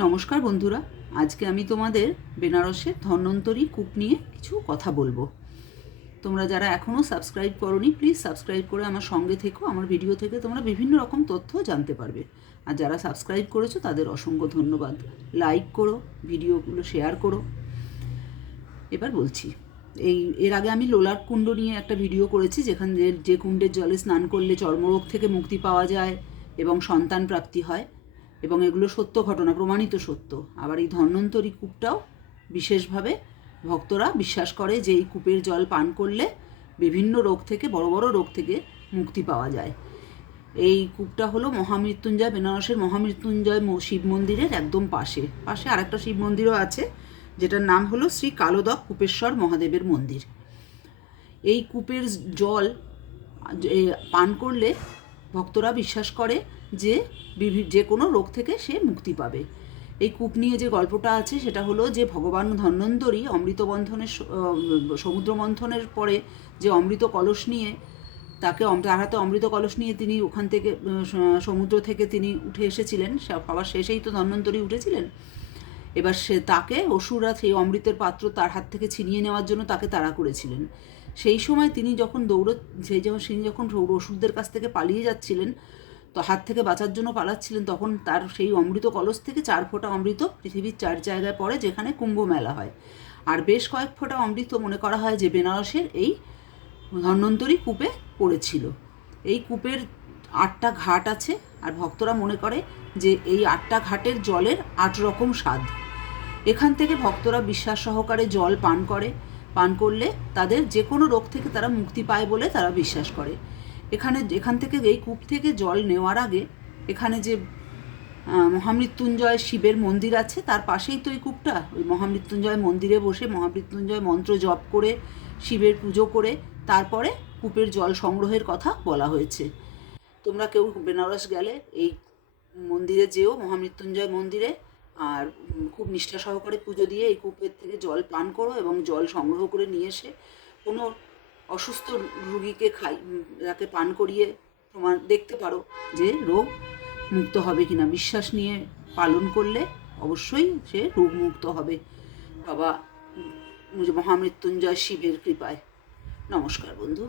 নমস্কার বন্ধুরা, আজকে আমি তোমাদের বেনারসের ধন্বন্তরী কূপ নিয়ে কিছু কথা বলবো। তোমরা যারা এখনও সাবস্ক্রাইব করোনি, প্লিজ সাবস্ক্রাইব করে আমার সঙ্গে থেকো। আমার ভিডিও থেকে তোমরা বিভিন্ন রকম তথ্য জানতে পারবে। আর যারা সাবস্ক্রাইব করেছো তাদের অসংখ্য ধন্যবাদ। লাইক করো, ভিডিওগুলো শেয়ার করো। এবার বলছি, এর আগে আমি লোলার কুণ্ড নিয়ে একটা ভিডিও করেছি, যেখানে যে কুণ্ডের জলে স্নান করলে চর্মরোগ থেকে মুক্তি পাওয়া যায় এবং সন্তান প্রাপ্তি হয়, এবং এগুলো সত্য ঘটনা, প্রমাণিত সত্য। আবার এই ধন্বন্তরী কূপটাও বিশেষভাবে ভক্তরা বিশ্বাস করে যে এই কূপের জল পান করলে বিভিন্ন রোগ থেকে, বড় বড় রোগ থেকে মুক্তি পাওয়া যায়। এই কূপটা হলো মহামৃত্যুঞ্জয়, বেনারসের মহামৃত্যুঞ্জয় শিব মন্দিরের একদম পাশে আরেকটা শিব মন্দিরও আছে, যেটার নাম হলো শ্রী কালোদক কূপেশ্বর মহাদেবের মন্দির। এই কূপের জল পান করলে ভক্তরা বিশ্বাস করে যে যে কোনো রোগ থেকে সে মুক্তি পাবে। এই কূপ নিয়ে যে গল্পটা আছে সেটা হলো যে ভগবান ধন্বন্তরী সমুদ্র মন্থনের পরে যে অমৃত কলস নিয়ে তার হাতে অমৃত কলস নিয়ে তিনি ওখান থেকে সমুদ্র থেকে তিনি উঠে এসেছিলেন, সবার শেষেই তো ধন্বন্তরী উঠেছিলেন। এবার তাকে অসুররা সেই অমৃতের পাত্র তার হাত থেকে ছিনিয়ে নেওয়ার জন্য তাকে তাড়া করেছিলেন। সেই সময় তিনি যখন অসুরদের কাছ থেকে পালিয়ে যাচ্ছিলেন, তো হাত থেকে বাঁচার জন্য পালাচ্ছিলেন, তখন তার সেই অমৃত কলস থেকে 4 ফোঁটা অমৃত পৃথিবীর 4 জায়গায় পড়ে, যেখানে কুম্ভ মেলা হয়। আর বেশ কয়েক ফোঁটা অমৃত মনে করা হয় যে বেনারসের এই ধন্বন্তরী কূপে পড়েছিল। এই কূপের 8টা ঘাট আছে, আর ভক্তরা মনে করে যে এই 8টা ঘাটের জলের 8 রকম স্বাদ। এখান থেকে ভক্তরা বিশ্বাস সহকারে জল পান করলে তাদের যে কোনো রোগ থেকে তারা মুক্তি পায় বলে তারা বিশ্বাস করে। এখান থেকে এই কূপ থেকে জল নেওয়ার আগে এখানে যে মহামৃত্যুঞ্জয় শিবের মন্দির আছে, তার পাশেই তো এই কূপটা। ওই মহামৃত্যুঞ্জয় মন্দিরে বসে মহামৃত্যুঞ্জয় মন্ত্র জপ করে, শিবের পুজো করে তারপরে কূপের জল সংগ্রহের কথা বলা হয়েছে। তোমরা কেউ বেনারস গেলে এই মন্দিরে যেও, মহামৃত্যুঞ্জয় মন্দিরে, আর খুব নিষ্ঠা সহকারে পুজো দিয়ে এই কূপের থেকে জল পান করো এবং জল সংগ্রহ করে নিয়ে এসে কোনো অসুস্থ রুগীকে তাকে পান করিয়ে তোমার দেখতে পারো যে রোগ মুক্ত হবে কিনা। বিশ্বাস নিয়ে পালন করলে অবশ্যই সে রোগ মুক্ত হবে বাবা মহামৃত্যুঞ্জয় শিবের কৃপায়। নমস্কার বন্ধু।